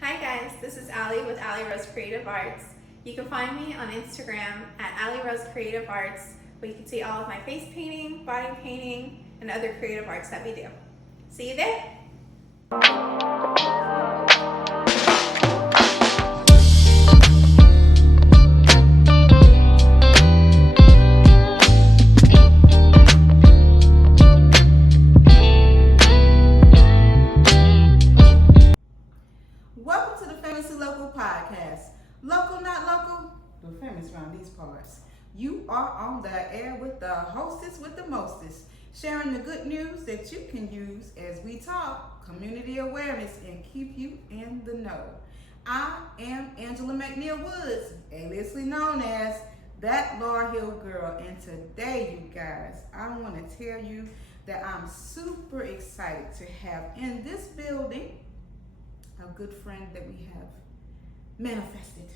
Hi guys, this is Allie with Allie Rose Creative Arts. You can find me on Instagram at Allie Rose Creative Arts, where you can see all of my face painting, body painting, and other creative arts that we do. See you there! Welcome to the Famous Local Podcast. Local, not local, but famous around these parts. You are on the air with the hostess with the mostest, sharing the good news that you can use as we talk community awareness and keep you in the know. I am Angela McNeil Woods, aliasly known as that Laurel Hill Girl, and today, you guys, I want to tell you that I'm super excited to have in this building a good friend that we have manifested,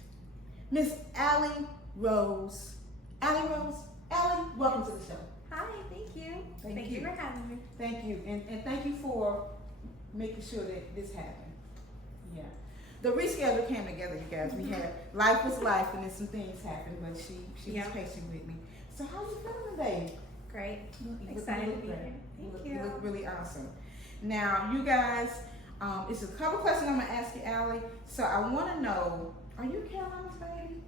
Miss Allie Rose. Allie, welcome to the show. Hi, thank you. Thank you you. for having me. Thank you, and thank you for making sure that this happened. Yeah, the reschedule came together, you guys. We had life was life, and then some things happened, but she was patient with me. So how you feeling today? Great. You Excited look to be great. here. Thank You you. look really awesome. Now, you guys, it's a couple questions I'm gonna ask you, Allie. So I want to know: are you Carolina's baby?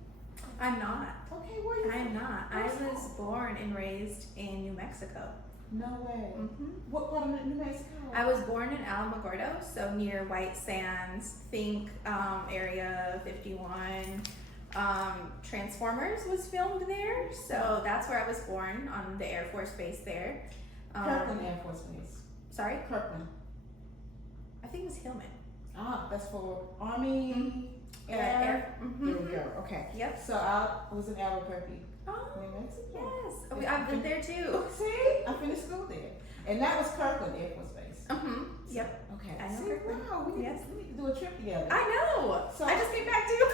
I'm not. Okay, where are you? I'm not. I Where's was home? born and raised in New Mexico. No way. Mm-hmm. What part of New Mexico? I was born in Alamogordo, so near White Sands. Think Area 51. Transformers was filmed there, so that's where I was born, on the Air Force Base there. Kirkland Air Force Base. Sorry, Kirkland. I think it was Hillman. Ah, that's for Army Air. Air. There we go. Okay. Yep. So I was in Albuquerque, Oh, New Mexico. yes. I've been there too. See, I finished school there, and that was Kirkland Air Force Base. Yep. Okay. I know See, Kirkland. wow, we need, Yes. we need to do a trip together. I know. So- I just came back too.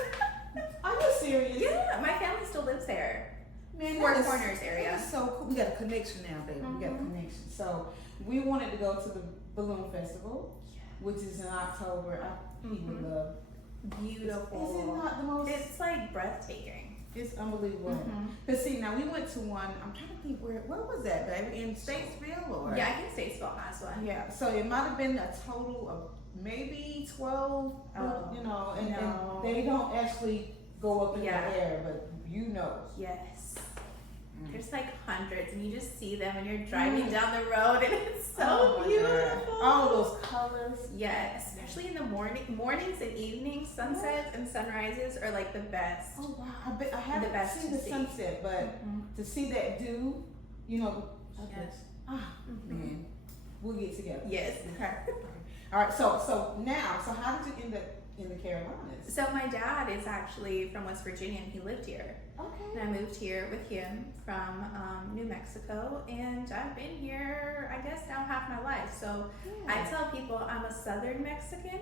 Are you serious? Yeah, my family still lives there. Man, Four that is- Corners area. that is so cool. We got a connection now, baby. We got a Mhm. connection. So we wanted to go to the Balloon Festival, which is in October. I even Mhm. love. Beautiful. Is it not the most? It's like breathtaking. It's unbelievable. Mhm. But see, now we went to one. I'm trying to think where was that, baby? In Statesville or? Yeah, I think Statesville has one. Yeah. So it might have been a total of maybe 12. Oh, you know, and no. they don't actually go up in Yeah. the air, but you know. Yes. Mm. There's like hundreds, and you just see them when you're driving down the road, and it's so Oh my God. beautiful. All those colors. Yes, especially in the mornings and evenings, sunsets and sunrises are like the best. Oh wow! I haven't best seen to the see. sunset, but Mhm. to see that dew, you know. Yes. Mhm. Man, we'll get together. Yes. Okay. All right. So now, so how did you end up in the Carolinas? So my dad is actually from West Virginia, and he lived here. Okay. And I moved here with him from New Mexico, and I've been here, I guess, now half my life. So I tell people I'm a Southern Mexican.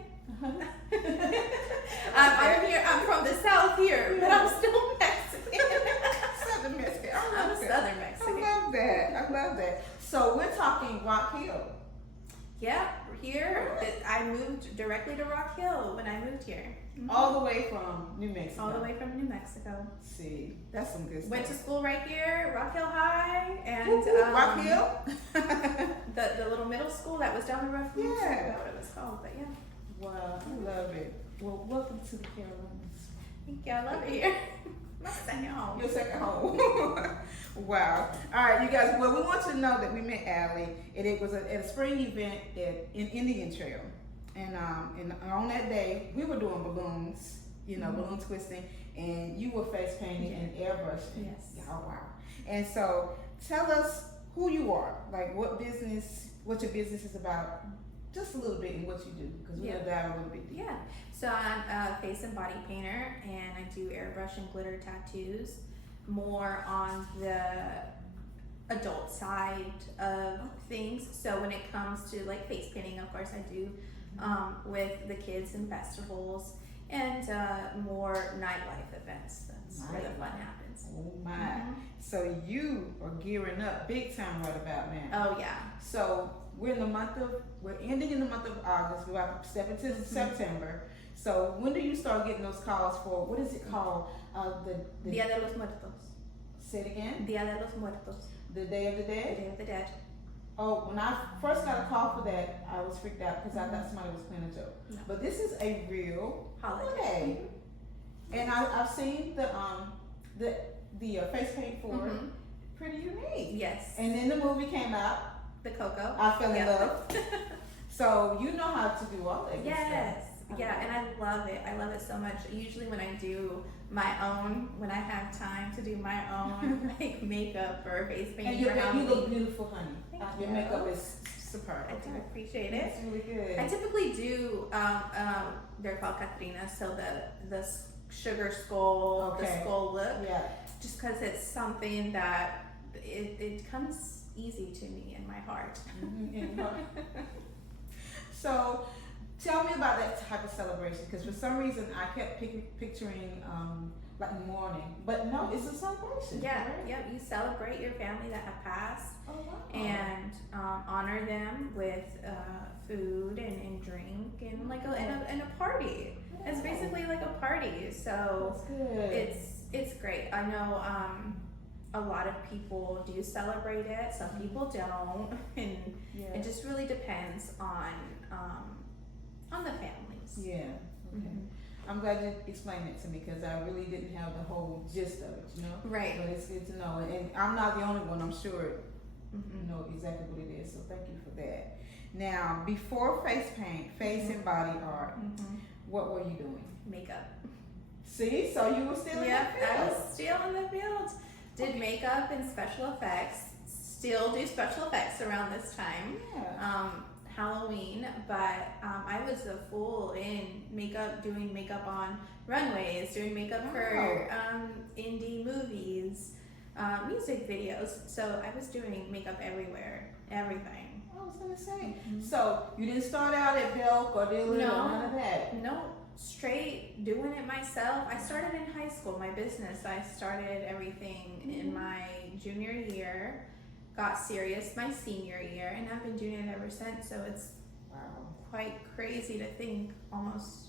I'm from the South here, but I'm still Mexican. Southern Mexican. I I'm a love that. Southern Mexican. I love that. I love that. So we're talking Rock Hill. Yeah, here. I moved directly to Rock Hill when I moved here. All the way from New Mexico. All the way from New Mexico. See, that's some good stuff. Went to school right here, Rock Hill High, and Rock Hill. the little middle school that was down the road from me. I Yeah. forgot what it was called, but yeah. Wow, I love it. Well, welcome to the Carolinas. Thank you. I love it here. My second home. Your second home. Wow. All right, you guys. Well, we want you to know that we met Allie, and it was at a spring event in Indian Trail, and on that day we were doing balloons, balloon twisting, and you were face painting and airbrushing. Yes. Oh wow. And so, tell us who you are, like what your business is about, just a little bit in what you do, because we're gonna dive a little bit deeper. Yeah. So I'm a face and body painter, and I do airbrush and glitter tattoos, more on the adult side of things. So when it comes to like face painting, of course I do with the kids and festivals, and more nightlife events. That's where the fun happens. Oh my. So you are gearing up big time right about now. Oh yeah. So we're ending in the month of August. We're about to step into September. So when do you start getting those calls for, what is it called? The Dia de los Muertos. Say it again. Dia de los Muertos. The Day of the The Dead? Day of the Dead. Oh, when I first got a call for that, I was freaked out because I thought somebody was playing a joke. No. But this is a real Holiday. And I've seen the face paint for it. Pretty unique. Yes. And then the movie came out. The Coco. I fell in love. So you know how to do all that. Yes. Stuff. Yeah, and I love it. I love it so much. Usually when I do my own, when I have time to do my own like makeup or face paint, And you look beautiful, honey. Thank Your you. makeup is superb. I do appreciate it. It's really good. I typically do. They're called Catrinas, so the sugar skull, the skull look. Yeah. Just because it's something that it comes easy to me in my heart. So, tell me about that type of celebration, because for some reason I kept picturing like mourning, but no, it's a celebration. Yeah, right? yep. You celebrate your family that have passed Oh, wow. and honor them with food and drink and like and a party. It's basically like a party. So That's good. it's great. I know a lot of people do celebrate it. Some people don't, and it just really depends on the families. Yeah. Okay. I'm glad you explained it to me because I really didn't have the whole gist of it, you know. Right. But it's good to know, and I'm not the only one. I'm sure you know exactly what it is. So thank you for that. Now, before face paint, face and body art, what were you doing? Makeup. See, so you were still in Yep, the field. I was still in the field. Did makeup and special effects. Still do special effects around this time. Yeah. Halloween, but I was a full in makeup, doing makeup on runways, doing makeup for indie movies, music videos. So I was doing makeup everywhere, everything. I was gonna say. So you didn't start out at Belk or Dillard or none of that. No, straight doing it myself. I started in high school, my business. I started everything in my junior year. Got serious my senior year, and I've been doing it ever since. So it's quite crazy to think almost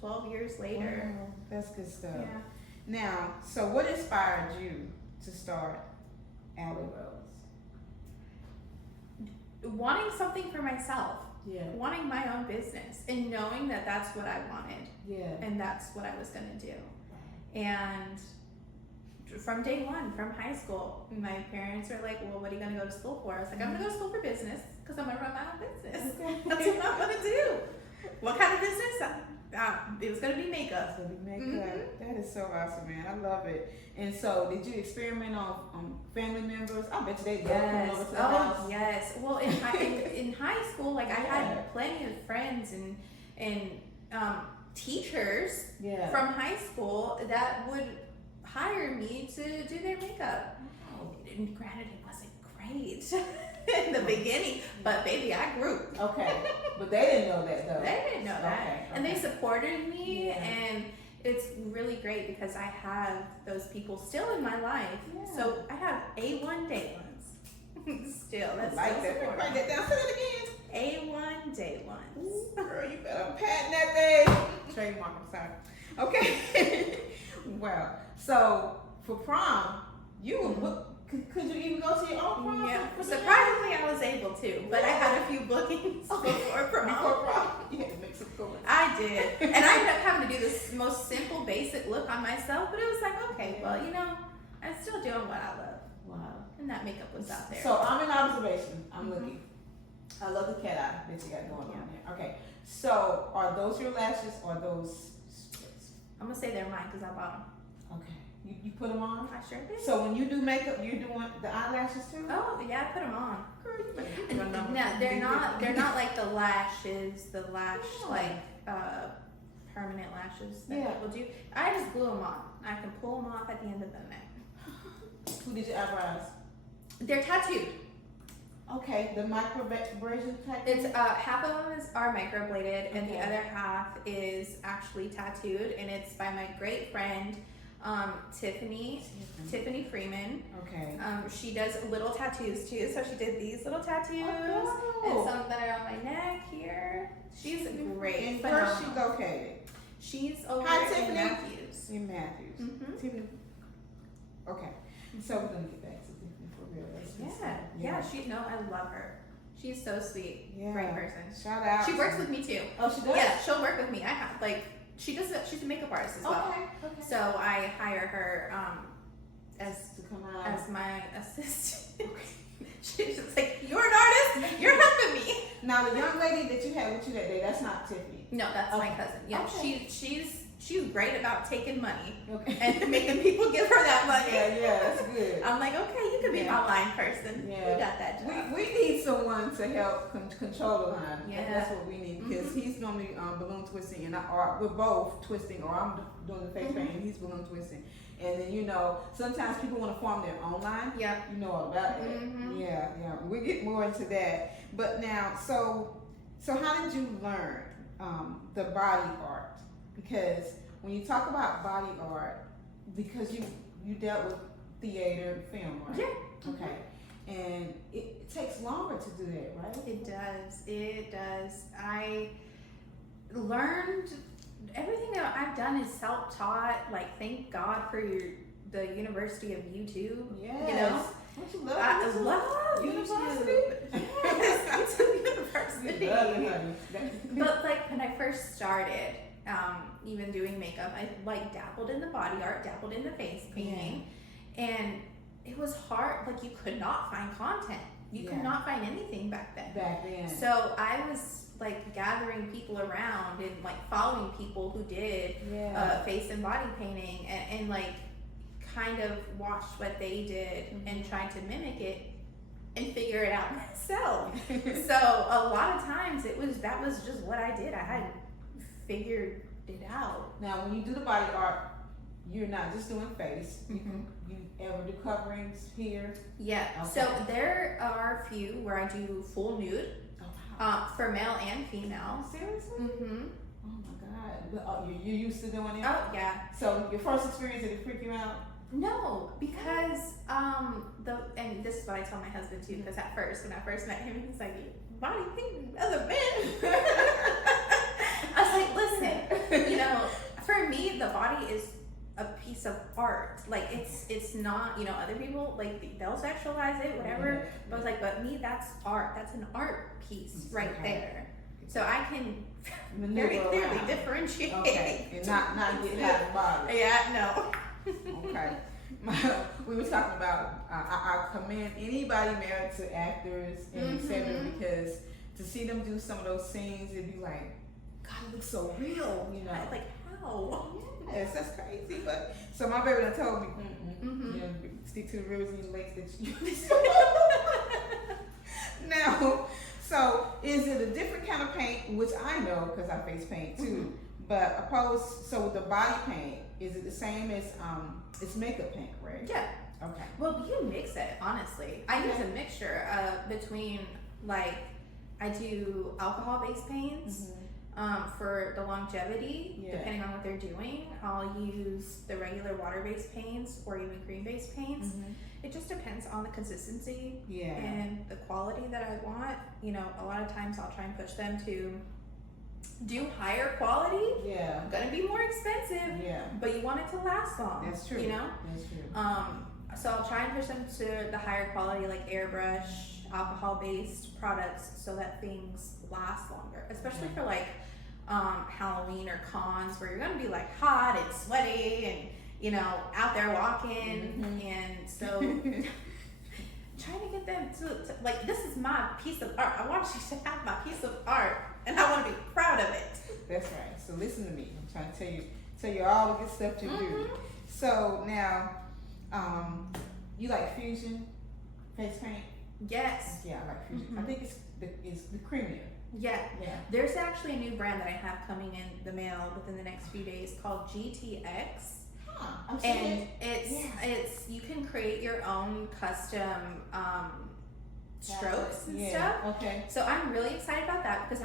12 years later. Wow, that's good stuff. Yeah. Now, so what inspired you to start Allie Rose? Wanting something for myself, Yeah. wanting my own business, and knowing that that's what I wanted, Yeah. and that's what I was gonna do. And from day one, from high school, my parents were like, well, what are you gonna go to school for? I was like, I'm gonna go to school for business because I'm gonna run my own business. Okay. That's what I'm gonna do. What kind of business? It was gonna be makeup. So the makeup, that is so awesome, man. I love it. And so, did you experiment on family members? I bet you they love coming over to the house. Oh, yes. Well, in high school, like I had plenty of friends and teachers from high school that would hire me to do their makeup. And granted, it wasn't great in the beginning, but baby, I grew. Okay, but they didn't know that though. They didn't know that. Okay. And they supported me, and it's really great because I have those people still in my life. Yeah. So I have A1 day ones. Still, that's like still that. supportive. Write that down. Say it again. A1 day ones. Ooh, girl, you better patent that thing. Trademark, I'm sorry. Okay. Wow. So for prom, could you even go to your own prom? Yeah. Surprisingly, I was able to, but I had a few bookings before prom. Before prom, you had to make some cool. I did, and I ended up having to do this most simple, basic look on myself. But it was like, okay, well, you know, I'm still doing what I love. Wow. And that makeup was out there. So I'm in observation. I'm looking. I love the cat eye that you got going on there. Okay. So are those your lashes or those strips? I'm gonna say they're mine because I bought them. Okay. You put them on? I sure did. So when you do makeup, you're doing the eyelashes too? Oh yeah, I put them on. Girl, you better put And them on. no, they're not. They're not like the lashes, the lash like permanent lashes that people do. I just glue them on. I can pull them off at the end of the neck. Who did your eyebrows? They're tattooed. Okay, the microabrasion type. It's half of them are microbladed, and the other half is actually tattooed, and it's by my great friend Tiffany Freeman. Okay. She does little tattoos too, so she did these little tattoos Oh, and cool. some that are on my neck here. She's great. And where's she located? She's over Hi, in Tiffany. Matthews. In Matthews. Mhm. Tiffany. Okay. So we're gonna get back to Tiffany for real. Yeah. I love her. She's so sweet. Yeah. Great person. Shout out. She works with me too. Oh, she does? Yeah, she'll work with me. She's a makeup artist as well. Okay. So I hire her as To come out. as my assistant. She's just like, you're an artist, you're helping me. Now the young lady that you had with you that day, that's not Tiffany. No, that's my Okay. cousin. Yeah, Okay. she's great about taking money Okay. and making people give her that money. Yeah, that's good. I'm like, okay, you can be Yeah. my line person. Yeah. You got that job. We need someone to help control the line. Yeah. That's what we need because he's normally balloon twisting and we're both twisting, or I'm doing the face paint and he's balloon twisting. And then sometimes people want to form their own line. Yeah. You know all about that. Mhm. Yeah. We get more into that. But now, so how did you learn the body art? Because when you talk about body art, because you dealt with theater and film, right? Yeah. Okay. And it takes longer to do that, right? It does. I learned everything that I've done is self-taught. Like, thank God for the University of YouTube. Yes. You know? Don't you love I YouTube? love University? YouTube. Yes, YouTube University. Love it, honey. But like when I first started, even doing makeup, I like dabbled in the body art, dabbled in the face painting, and it was hard. Like, you could not find content. You could not find anything back then. Back then. So I was like gathering people around and like following people who did face and body painting and like kind of watched what they did and tried to mimic it and figure it out myself. So a lot of times that was just what I did. I had figured it out. Now, when you do the body art, you're not just doing face. You ever do coverings here? Yeah. Okay. So there are a few where I do full nude, Oh, wow. for male and female. Seriously? Mm-hmm. Oh my God. But, you're used to doing it? Oh yeah. So your first experience, did it freak you out? No, because and this is what I tell my husband too. Because at first, when I first met him, he's like, "Body painting other men." I was like, "Listen, for me, the body is a piece of art. Like, it's not, other people like they'll sexualize it, whatever. But I was like, but me, that's art. That's an art piece right there. So I can very clearly differentiate. Okay, and not get out of the body. Yeah, no. Okay. We were talking about, I commend anybody married to actors and etc. because to see them do some of those scenes, it'd be like, God, it looks so real, Like, how? Yes, that's crazy. But so my baby done told me, stick to the rivers and lakes that you use. Now, so is it a different kind of paint, which I know because I face paint too, but so with the body paint, is it the same as it's makeup paint, right? Yeah. Okay. Well, you mix it, honestly. I use a mixture between, like, I do alcohol-based paints for the longevity, depending on what they're doing. I'll use the regular water-based paints or even cream-based paints. It just depends on the consistency and the quality that I want. A lot of times I'll try and push them to do higher quality. Yeah. Gonna be more expensive. Yeah. But you want it to last long. That's true. That's true. So I'll try and push them to the higher quality, like airbrush, alcohol-based products, so that things last longer. Especially for like Halloween or cons, where you're gonna be like hot and sweaty and out there walking, and so trying to get them to like, this is my piece of art. I want you to have my piece of art, and I want to be proud of it. That's right. So listen to me. I'm trying to tell you all the good stuff to do. So now, you like fusion face paint? Yes. Yeah, I like fusion. I think it's the creamier. Yeah. Yeah. There's actually a new brand that I have coming in the mail within the next few days called GTX. I'm And it's you can create your own custom strokes and stuff. Okay. So I'm really excited about that because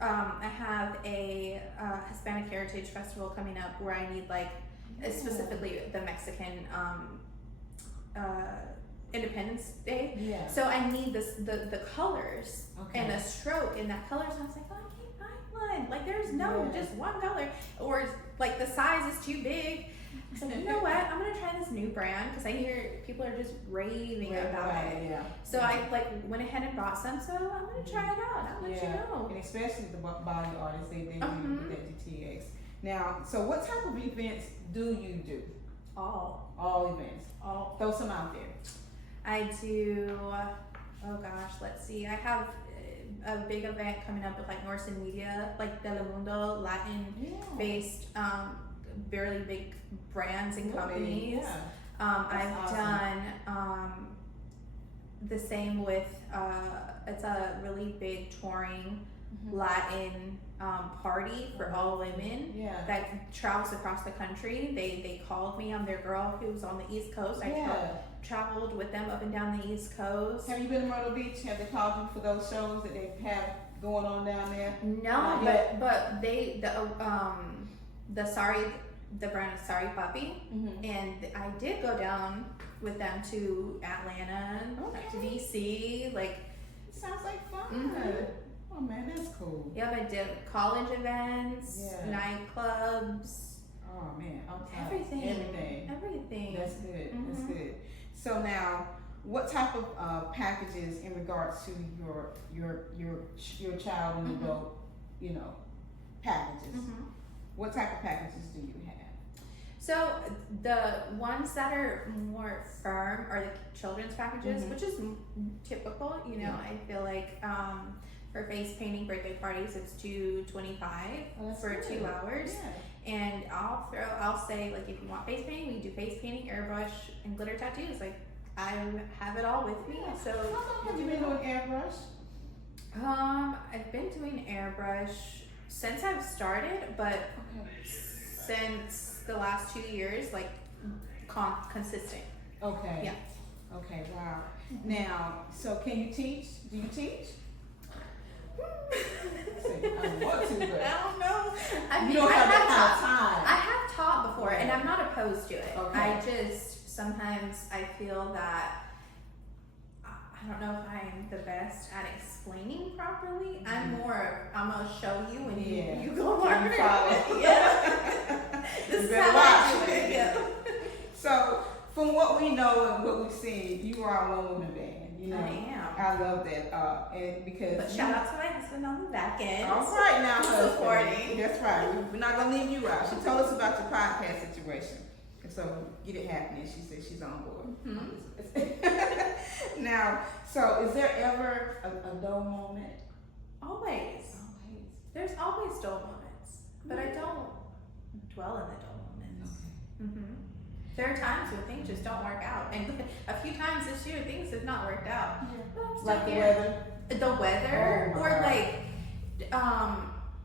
I have a Hispanic Heritage Festival coming up where I need like specifically the Mexican Independence Day. Yeah. So I need the colors Okay. and a stroke in that colors. And I was like, oh, I can't find one. Like there's no Yeah. just one color, or like the size is too big. I said, you know what? I'm gonna try this new brand because I hear people are just raving about it. Yeah. So I like went ahead and bought some. So I'm gonna try it out. I'll let you know. And especially the body artists, they do that GTX. Now, so what type of events do you do? All events. Throw some out there. I do. Oh gosh, let's see. I have a big event coming up with like Norse Media, like Telemundo, Latin-based, fairly big brands and companies. Yeah. I've awesome. done the same with it's a really big touring Latin party for all women that travels across the country. They called me. I'm their girl who's on the East Coast. I traveled with them up and down the East Coast. Have you been to Myrtle Beach? Have they called you for those shows that they have going on down there? No, but they the brand is Sorry Puppy, and I did go down with them to Atlanta, to DC. Like, it sounds like fun. Oh man, that's cool. Yep, I did college events, nightclubs. Oh man, everything. That's good. That's good. So now, what type of packages in regards to your child and adult, packages? What type of packages do you have? So the ones that are more firm are the children's packages, which is typical. I feel like for face painting birthday parties, it's $225 for 2 hours. And I'll say, like, if you want face painting, we do face painting, airbrush, and glitter tattoos. Like, I have it all with me. So how long have you been doing airbrush? I've been doing airbrush since I've started, but since the last 2 years, like consistent. Okay. Yeah. Okay. Wow. Now, so can you teach? Do you teach? I want to, but I don't know. You don't have that kind of time. I have taught before, and I'm not opposed to it. Okay. I just sometimes I feel that I don't know if I'm the best at explaining properly. I'm gonna show you and you go learn. This is how I do it. Yeah. So, from what we know and what we've seen, you are a one-woman band. I am. I love that, and because. But shout out to my husband on the back end. All right now, husband. Supporting. That's right. We're not gonna leave you out. She told us about your podcast situation, and so get it happening. She said she's on board. Now, so is there ever a dull moment? Always. There's always dull moments, but I don't dwell in the dull moments. There are times when things just don't work out, and a few times this year things have not worked out. But I'm still Like the here. weather? The weather, Oh, or wow. like,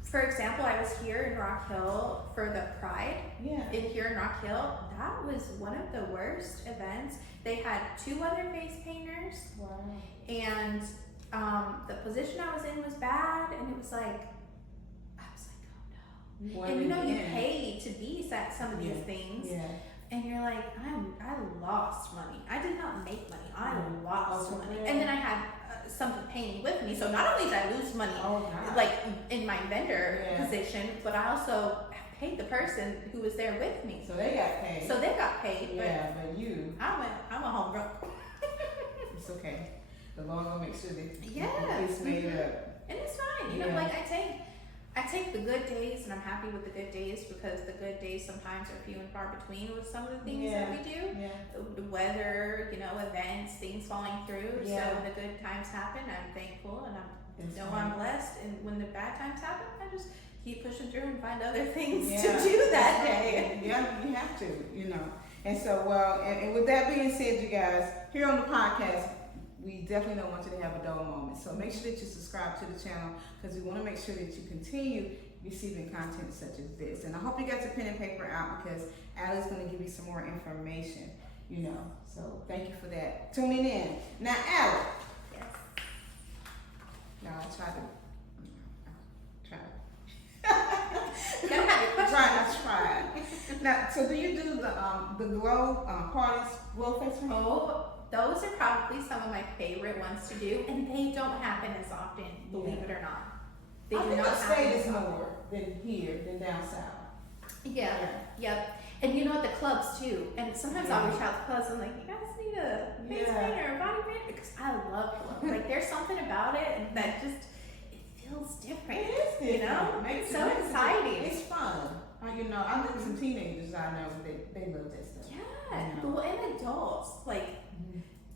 for example, I was here in Rock Hill for the Pride. Here in Rock Hill, that was one of the worst events. They had 2 other face painters. Wow. And the position I was in was bad, and it was like, I was like, oh no. And you pay to be at some of these things, and you're like, I lost money. I did not make money. I lost money. And then I had something paying with me, so not only did I lose money, like in my vendor position, but I also paid the person who was there with me. So they got paid. But you. I went home broke. It's okay. The Lord will make sure that Yes. it's made up. And it's fine. You know, like I take the good days, and I'm happy with the good days, because the good days sometimes are few and far between with some of the things that we do. The weather, events, things falling through. So when the good times happen, I'm thankful, and I'm blessed. And when the bad times happen, I just keep pushing through and find other things to do that day. Yeah, you have to, And so, and with that being said, you guys, here on the podcast, we definitely don't want you to have a dull moment. So make sure that you subscribe to the channel, because we want to make sure that you continue receiving content such as this. And I hope you got your pen and paper out, because Allie's going to give you some more information, So thank you for that. Tuning in. Now, Allie. Yes. Now, I tried. You gotta have your questions. I tried. Now, so do you do the glow parties, glow face paint? Oh, those are probably some of my favorite ones to do, and they don't happen as often, believe it or not. They I do think not upstate happen is as often. more than here, than down south. Yeah, yep. And you know, at the clubs too. And sometimes I'll reach out to clubs and like, you guys need a face paint or a body paint? Because I love clubs. Like, there's something about it and that just, it feels different. It is different. You know? Makes So exciting. It's fun. You know, I know some teenagers I know, they love that stuff. Yeah. You know? Well, and adults, like,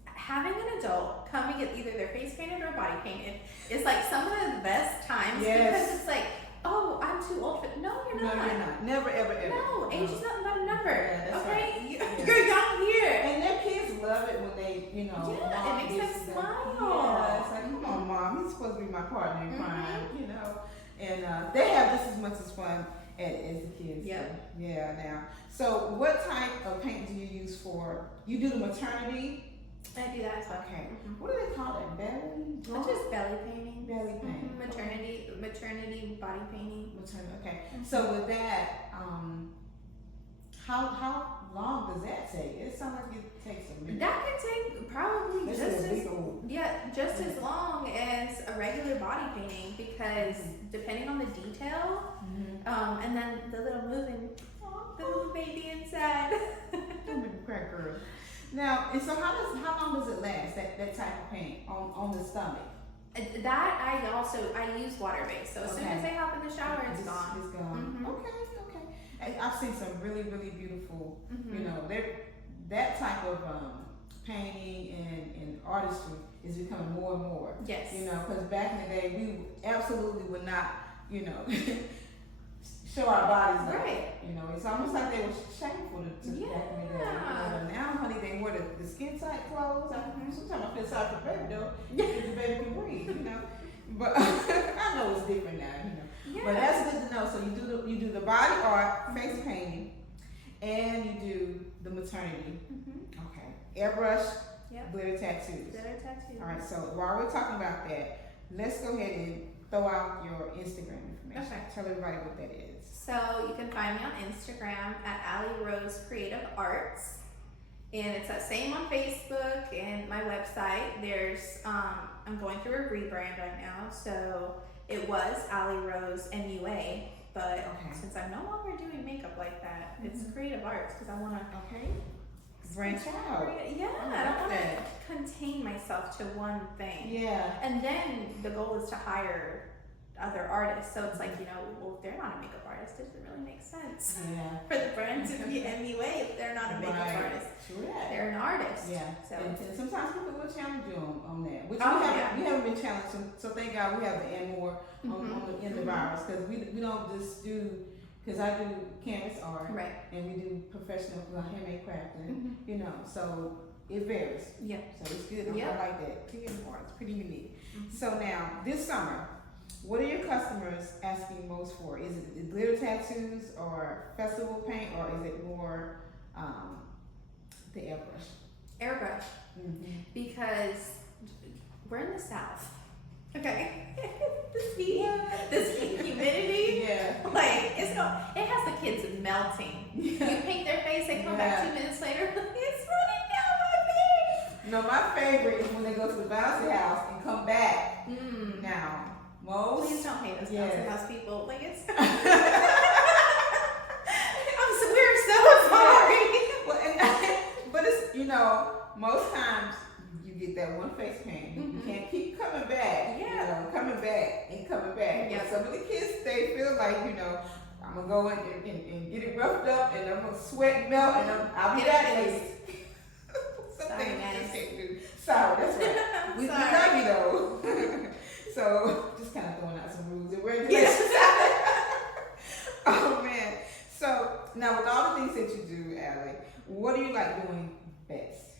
having an adult come and get either their face painted or body painted is like some of the best times because it's like, oh, I'm too old for. No, you're not. No, you're not. Never, ever, ever. No, age is nothing but a number. Yeah, that's okay, right. you're young here. And their kids love it when they, you know, Yeah, mom it makes gets them them. smile. Yeah, it's like, come on, mom, he's supposed to be my partner in crime, you know. And they have just as much as fun as the kids. Yep. do. Yeah. Now, so what type of paint do you use for? You do the maternity. I do that as well. Okay. What do they call it? Belly? It's just belly painting. Belly paint. Maternity body painting. Maternity. Okay. So with that, how long does that take? It sounds like it takes a minute. That can take probably This just is a as big old. just as long as a regular body painting because depending on the detail, and then the little moving, the little baby inside. Don't make me cry, girl. Now, and so how long does it last? That type of paint on the stomach? That I use water based. So as soon as I hop in the shower, it's gone. It's gone. Okay. I've seen some really, really beautiful. You know, that type of painting and artistry is becoming more and more. Yes. You know, because back in the day, we absolutely would not, you know, show our bodies like Right. that. You know, it's almost like they were shameful to back in the day. You know, now, honey, they wear the skin tight clothes. Sometimes I feel sorry for the baby though, because the baby can breathe. You know, but I know it's different now. You know. Yeah. But that's good to know. So you do the body art, face painting, and you do the maternity. Okay. Airbrush, glitter tattoos. Glitter tattoos. All right. So while we're talking about that, let's go ahead and throw out your Instagram information. Okay. Tell everybody what that is. So you can find me on Instagram at Allie Rose Creative Arts. And it's the same on Facebook and my website. There's I'm going through a rebrand right now. So it was Allie Rose MUA, but since I'm no longer doing makeup like that, it's Creative Arts because I want to branch out. Yeah, I don't want that. to contain myself to one thing. Yeah. And then the goal is to hire other artists. So it's like, you know, well, if they're not a makeup artist, it doesn't really make sense Yeah. for the brand to be MUA if they're not a makeup artist. True that. They're an artist. Yeah. So And sometimes people will challenge you on that. Which Oh, we haven't been challenged, so thank God we have the and more in the virus because we don't just do, because I do canvas art right. and we do professional handmade crafting, you know, so it varies. Yeah. So it's good. Yeah. I like that. Creative art. It's pretty unique. So now, this summer, what are your customers asking most for? Is it the glitter tattoos or festival paint, or is it more the airbrush? Airbrush. Because we're in the South. Okay. this heat, humidity. Yeah. Like it has the kids melting. You paint their face, they come back 2 minutes later, it's running down my face. No, my favorite is when they go to the bouncy house and come back. Now, most. Please don't hate us, Yes. bouncy house people. Like it's. We're so sorry. Well, but it's, you know, most times you get that one face paint. You can't keep coming back. Yeah. You know, coming back and coming back. Yeah. But some of the kids, they feel like, you know, I'm gonna go in and get it roughed up, and I'm gonna sweat and melt, and I'll be back later. Some things you just can't do. Sorry, that's right. We love you though. So just kind of throwing out some rules and regulations. Oh man. So now with all the things that you do, Allie, what do you like doing best?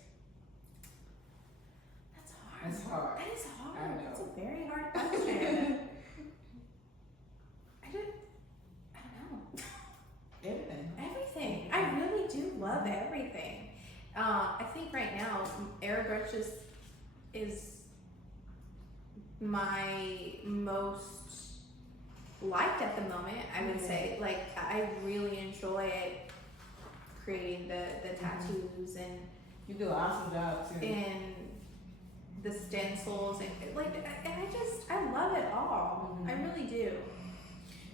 That's hard. That's hard. That is hard. I know. That's a very hard question. I don't know. Everything. I really do love everything. I think right now, airbrush is my most liked at the moment. I would say, like, I really enjoy it creating the tattoos and You do an awesome job too. and the stencils and I love it all. I really do.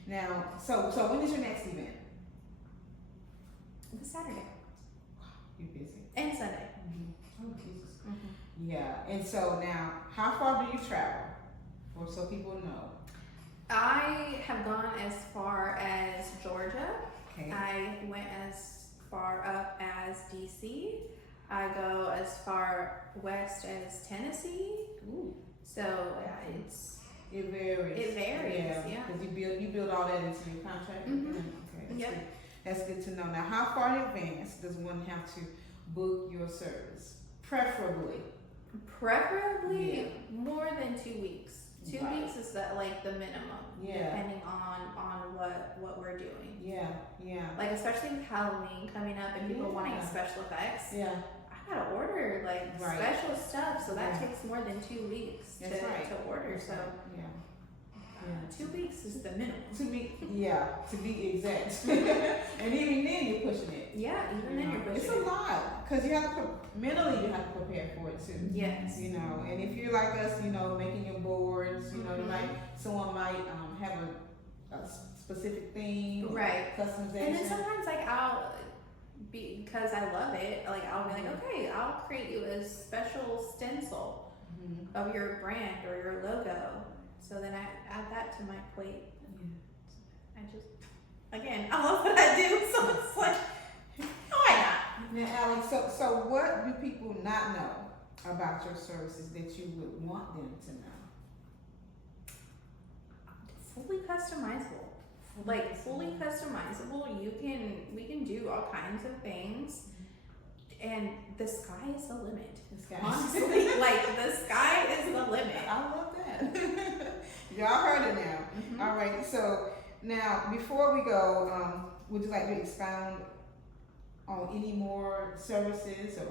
Now, so when is your next event? It's Saturday You're busy. and Sunday. Oh Jesus. Yeah, and so now, how far do you travel? Or so people know. I have gone as far as Georgia. Okay. I went as far up as DC. I go as far west as Tennessee. Ooh. So yeah, It varies. It varies, yeah. Because you build all that into your contract. Okay, that's Yep. good. That's good to know. Now, how far in advance does one have to book your service? Preferably. preferably more than 2 weeks. 2 Right. weeks is the minimum, Yeah. depending on what we're doing. Yeah. Like especially with Halloween coming up and people wanting Yeah. special effects. Yeah. I gotta order like Right. special stuff, so that Yeah. takes more than 2 weeks That's right. to order. So Yeah. 2 weeks is the minimum. To be exact. And even then you're pushing it. Yeah, even then you're pushing It's a lot because you have to mentally you have to prepare for it too. Yes. You know, and if you're like us, you know, making your boards, you know, someone might have a specific theme, Right. customization. And then sometimes like I'll because I love it, like I'll be like, okay, I'll create you a special stencil of your brand or your logo. So then I add that to my plate. I just, again, I love what I do, so it's like, why not? Now, Allie, so what do people not know about your services that you would want them to know? Fully customizable. Like fully customizable, we can do all kinds of things, and the sky is the limit. Honestly, like the sky is the limit. I love that. Y'all heard it now. All right. So now, before we go, would you like to expound on any more services or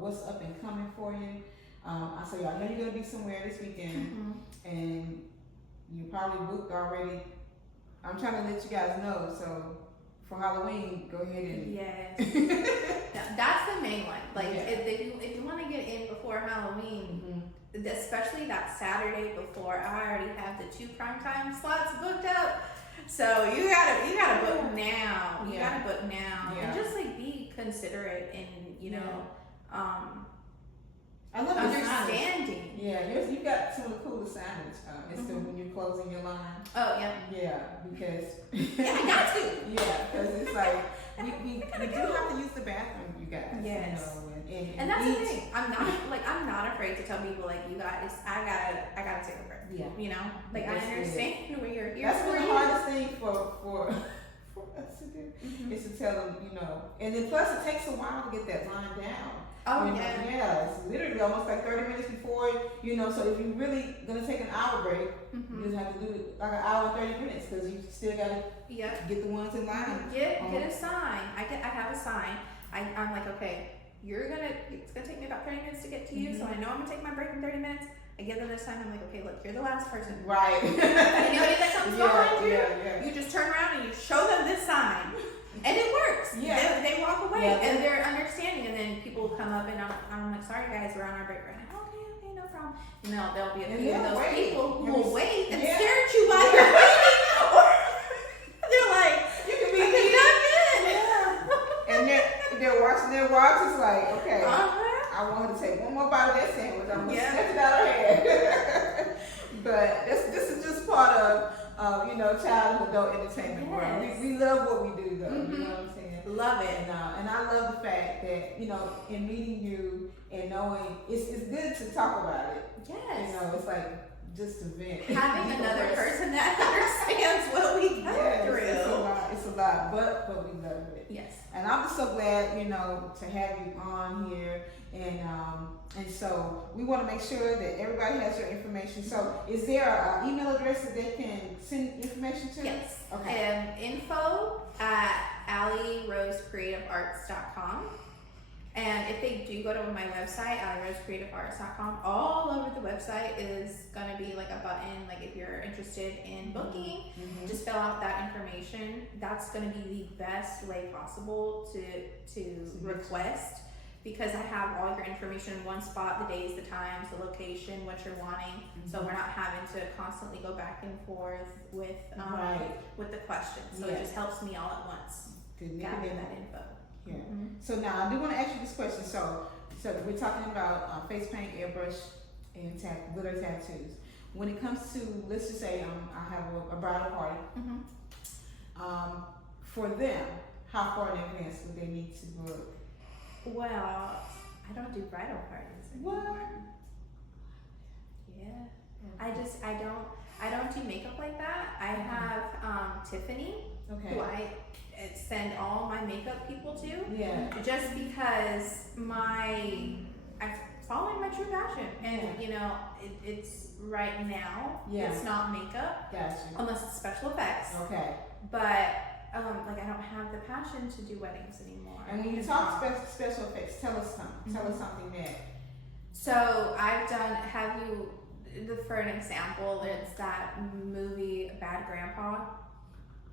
what's up and coming for you? I know you're gonna be somewhere this weekend, and you probably booked already. I'm trying to let you guys know. So for Halloween, go ahead and That's the main one. Like if you want to get in before Halloween, especially that Saturday before, I already have the 2 primetime slots booked up. So you gotta book now. You gotta book now, and just like be considerate and I love understanding. Yeah, you got some of the coolest signage. It's when you're closing your line. Oh yeah. Yeah, because I got to. Yeah, because it's like we do have to use the bathroom, you guys. Yes. You know, and that's the thing. I'm not afraid to tell people like, you guys, I gotta take a break. Yeah. You know, like I understand where you're here. That's one of the hardest thing for us to do is to tell them, you know, and then plus it takes a while to get that line down. Oh yeah. Yeah, it's literally almost like 30 minutes before, you know, so if you're really gonna take an hour break, you just have to do it like an hour and 30 minutes because you still gotta get the ones in line. Get a sign. I have a sign. I'm like, okay, it's gonna take me about 30 minutes to get to you, so I know I'm gonna take my break in 30 minutes. I give them this sign. I'm like, okay, look, you're the last person. Right. And you know, if something's behind you, yeah. you just turn around and you show them this sign. And it works. Yeah. They walk away and they're understanding. And then people come up and I'm like, sorry guys, we're on our break right now. Okay, no problem. You know, there'll be a few of those people who will wait and stare at you while you're waiting. Or they're like, you can be done good. And they're watching their watch. It's like, okay, I want her to take one more bite of that sandwich. I'm gonna snatch it out of her head. But this is just part of child and adult entertainment world. We love what we do, though. You know what I'm saying? Love it. And I love the fact that in meeting you and knowing it's good to talk about it. Yes. You know, it's like just to vent. Having another person that understands what we go through. It's a lot, but we love it. Yes. And I'm just so glad, to have you on here. And so we want to make sure that everybody has your information. So is there an email address that they can send information to? Yes. Okay. Info at AllieRoseCreativeArts.com. And if they do go to my website, allierosecreativearts.com, all over the website is gonna be like a button, like if you're interested in booking, just fill out that information. That's gonna be the best way possible to request, because I have all your information in one spot, the days, the times, the location, what you're wanting. So we're not having to constantly go back and forth with the questions. So it just helps me all at once gather that info. Yeah. So now I do want to ask you this question. So we're talking about face paint, airbrush, and glitter tattoos. When it comes to, let's just say I have a bridal party. For them, how far in advance would they need to book? Well, I don't do bridal parties anymore. What? Yeah. I don't do makeup like that. I have Tiffany, who I send all my makeup people to. Yeah. Just because I'm following my true passion, and you know, it's right now. It's not makeup. Gotcha. Unless it's special effects. Okay. But like I don't have the passion to do weddings anymore. And when you talk special effects, tell us something. Tell us something there. So I've done. For an example, it's that movie Bad Grandpa.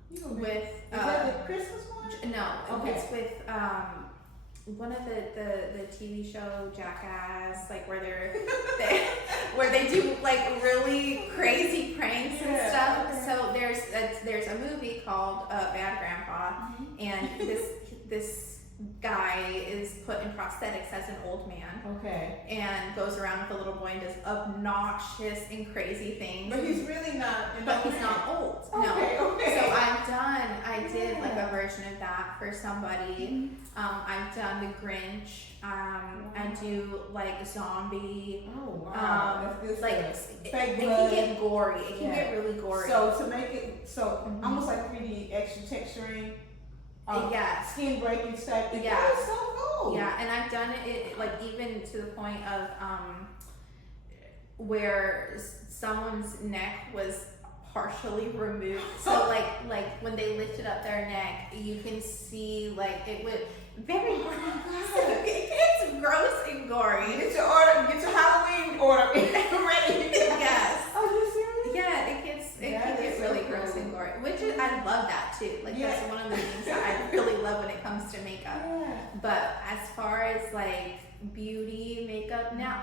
With is that the Christmas one? No, okay. It's with one of the TV show Jackass, like where where they do like really crazy pranks and stuff. Okay. So there's a movie called Bad Grandpa, and this guy is put in prosthetics as an old man. Okay. And goes around with a little boy and does obnoxious and crazy things. But he's really not. But he's not old. Okay, no. Okay. So I did like a version of that for somebody. I've done the Grinch. I do like zombie. Oh wow. That's good like stuff. it can get gory. It can get really gory. So to make it almost like 3D extra texturing. Skin breaking stuff. Yeah. It's so cool. Yeah, and I've done it like even to the point of where someone's neck was partially removed. So like when they lifted up their neck, you can see like it would very it's gross and gory. Get your Halloween order ready. Yes. Oh, you serious? Yeah, it can get really gross and gory. Which is, I love that too. Like that's one of the things that I really love when it comes to makeup. Yeah. But as far as like beauty makeup now,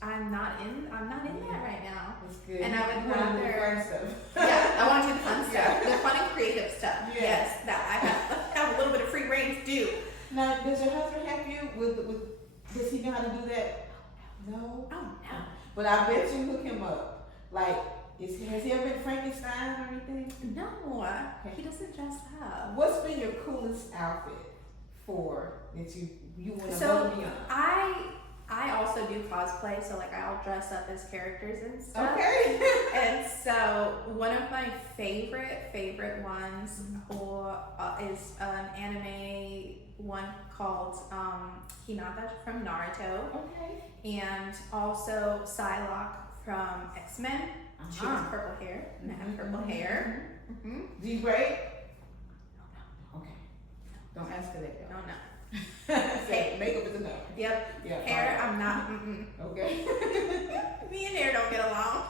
I'm not in that right now. That's good. And I would rather fun stuff. I want to do the fun stuff, the fun and creative stuff. Yeah. Yes, that I have a little bit of free reign to do. Now, does your husband help you with? Does he know how to do that? No. Oh no. But I bet you hook him up. Like, has he ever been Frankenstein or anything? No, he doesn't dress up. What's been your coolest outfit that you want to go beyond? I also do cosplay, so like I'll dress up as characters and stuff. Okay. And so one of my favorite ones is an anime one called Hinata from Naruto. Okay. And also Psylocke from X-Men. She has purple hair, and I have purple hair. Do you braid? No. Okay. Don't ask her that. No. Okay. Makeup is enough. Yep. Hair, I'm not. Okay. Me and hair don't get along.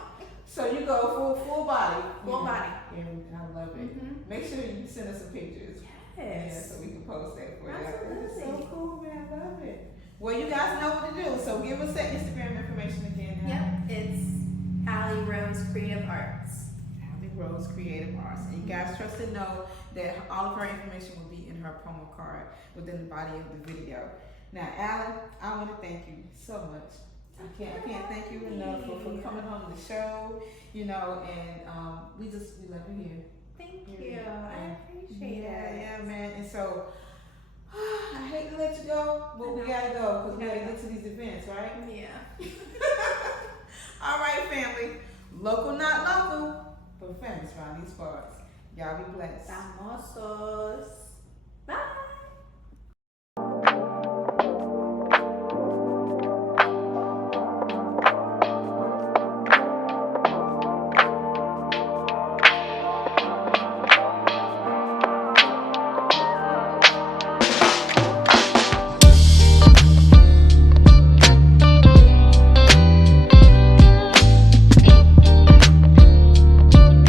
So you go full body. Full body. And I love it. Make sure you send us some pictures. Yes. Yeah, so we can post that for you. Absolutely. That's so cool, man. I love it. Well, you guys know what to do. So give us that Instagram information again. Yep. It's Allie Rose Creative Arts. Allie Rose Creative Arts. And you guys trust to know that all of her information will be in her promo card within the body of the video. Now, Allie, I want to thank you so much. I can't thank you enough for coming on the show, and we love you here. Thank you. I appreciate it. Yeah, man. And so, I hate to let you go, but we gotta go because we gotta get to these events, right? Yeah. All right, family. Local, not local, but famous around these parts. Y'all be blessed. Famosos.